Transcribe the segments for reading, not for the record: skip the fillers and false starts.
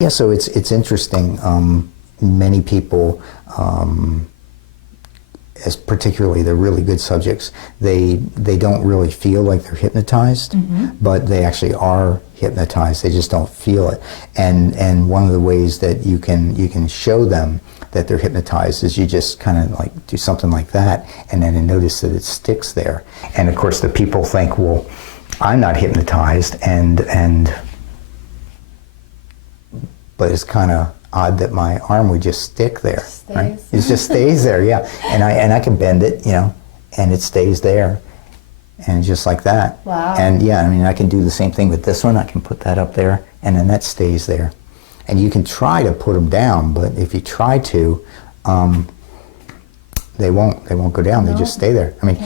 Yeah, so it's interesting. Many people, as particularly the really good subjects, they don't really feel like they're hypnotized, but they actually are hypnotized. They just don't feel it. And one of the ways that you can show them that they're hypnotized is you just kind of like do something like that, and then notice that it sticks there. And of course, the people think, well, I'm not hypnotized, but it's kind of odd that my arm would just stick there. Right? It just stays there, yeah. And I can bend it, you know, and it stays there, and just like that. Wow. And yeah, I mean, I can do the same thing with this one. I can put that up there, and then that stays there. And you can try to put them down, but if you try to, they won't go down. No, they just stay there. I mean,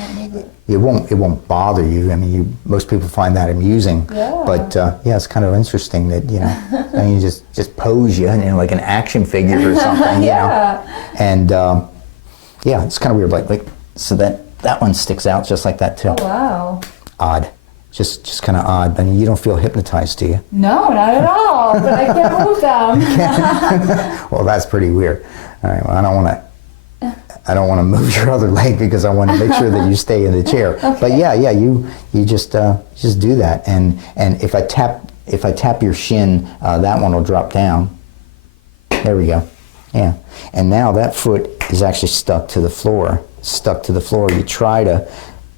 it won't bother you. I mean, most people find that amusing. Yeah. But yeah, it's kind of interesting that, you know, I mean, you just pose you know, like an action figure or something, you know. And yeah, it's kind of weird. Like so that one sticks out just like that too. Oh, wow. Odd. Just kind of odd. I mean, you don't feel hypnotized, do you? No, not at all. But I can't move them. Well, that's pretty weird. All right. Well, I don't want to move your other leg because I want to make sure that you stay in the chair. Okay. But yeah, you just do that. And if I tap your shin, that one will drop down. There we go. Yeah. And now that foot is actually stuck to the floor. You try to.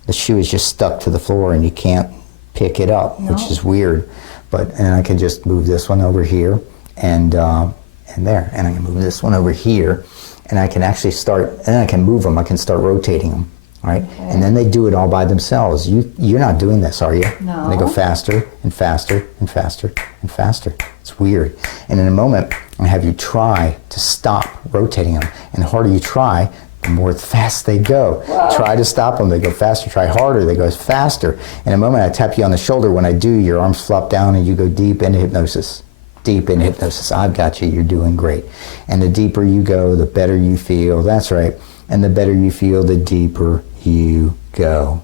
The shoe is just stuck to the floor, and you can't pick it up, which is weird. And I can just move this one over here, and there, and I can move this one over here, and I can actually start, and I can move them. I can start rotating them, right? Okay. And then they do it all by themselves. You're not doing this, are you? No. And they go faster and faster and faster and faster. It's weird. And in a moment, I have you try to stop rotating them, and the harder you try, the more fast they go. Wow. Try to stop them, they go faster. Try harder, they go faster. In a moment, I tap you on the shoulder. When I do, your arms flop down and you go deep into hypnosis. Deep into hypnosis. I've got you, you're doing great. And the deeper you go, the better you feel. That's right. And the better you feel, the deeper you go.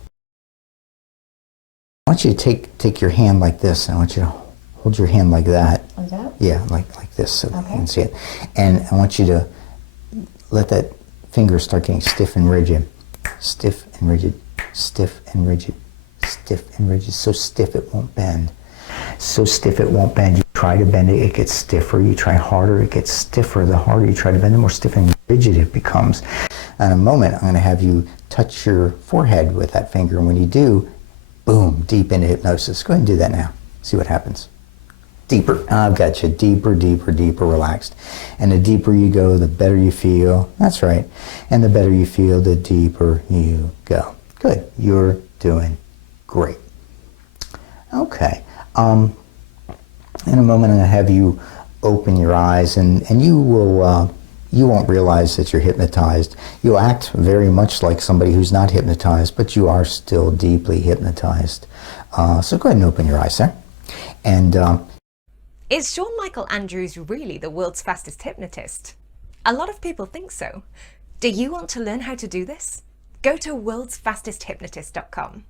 I want you to take your hand like this, and I want you to hold your hand like that. Like that? Yeah, like this, so you can see it. And I want you to let that fingers start getting stiff and rigid. Stiff and rigid, stiff and rigid, stiff and rigid. So stiff it won't bend. So stiff it won't bend. You try to bend it, it gets stiffer. You try harder, it gets stiffer. The harder you try to bend, the more stiff and rigid it becomes. In a moment, I'm going to have you touch your forehead with that finger, and when you do, boom, deep into hypnosis. Go ahead and do that now. See what happens. Deeper. I've got you. Deeper, deeper, deeper, relaxed. And the deeper you go, the better you feel. That's right. And the better you feel, the deeper you go. Good. You're doing great. Okay. In a moment, I'm going to have you open your eyes, and you won't realize that you're hypnotized. You'll act very much like somebody who's not hypnotized, but you are still deeply hypnotized. So go ahead and open your eyes there. And is Shawn Michael Andrews really the world's fastest hypnotist? A lot of people think so. Do you want to learn how to do this? Go to worldsfastesthypnotist.com.